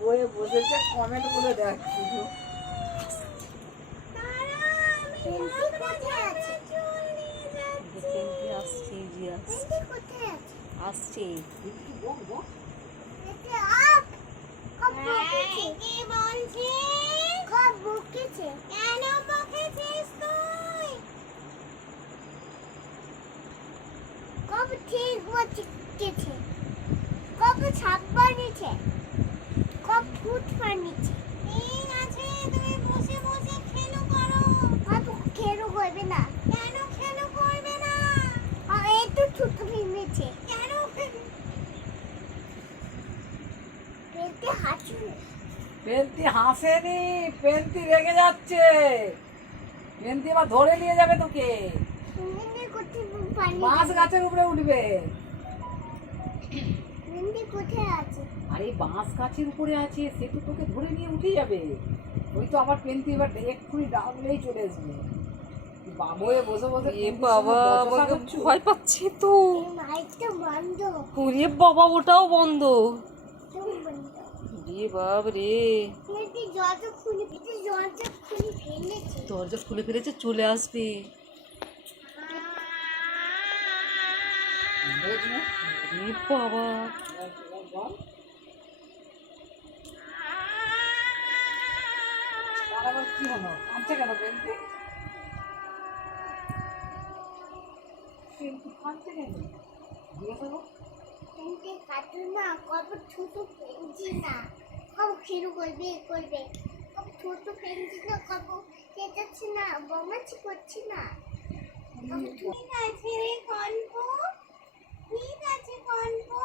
বয়ে বসেছে কমেন্ট করে দেখছি তো। আসছে কবে ঠিক বলছে কবে ছাপ বানিয়েছে কব ফুট বানিয়েছে ঠিক আছে তুমি বসে বসে খেলো করো কবে খেলো করবে না কেন খেলো করবে না এই তো ছোট ভেঙেছে কেন পেটে হাঁচু পেন্তি হাসেনি, পেন্তি রেগে যাচ্ছে। পেন্তি আবার ধরে নিয়ে যাবে তোকে, তুমি কোথায় পানি বাঁশ গাছের উপরে উঠবে। তুমি কোথায় আছে আরে বাঁশ গাছের উপরে আছে, সে তো তোকে ধরে নিয়ে উঠে যাবে। ওই তো আবার পেন্তি এবার এক্ষুনি ডাকলেই চলে আসবে। বাবুয়ে বসে বসে এ বাবা আমাকে ভয় পাচ্ছে তো। এই মাইকটা বন্ধ ওরে বাবা ওটাও বন্ধ। তুমি বন্ধ রে বাপ রে, পেটে জলটা খুলে ফেলেছে দরজা খুলে ফেলেছে, চলে আসবে। রে বাবা আবার কি হলো, কাঁদছে কেন পেন্তি? পেন্তি কাঁদছে কেন জিজ্ঞাসা কর। পেন্টে কাটু না কত ছোট পেন্সি না কব শুরু করবে করবে কব ছোট পেন্সি না কব চেঁচাচ্ছি না বমাচ্ছি করছি না ঠিক আছে কনকো ঠিক আছে কনকো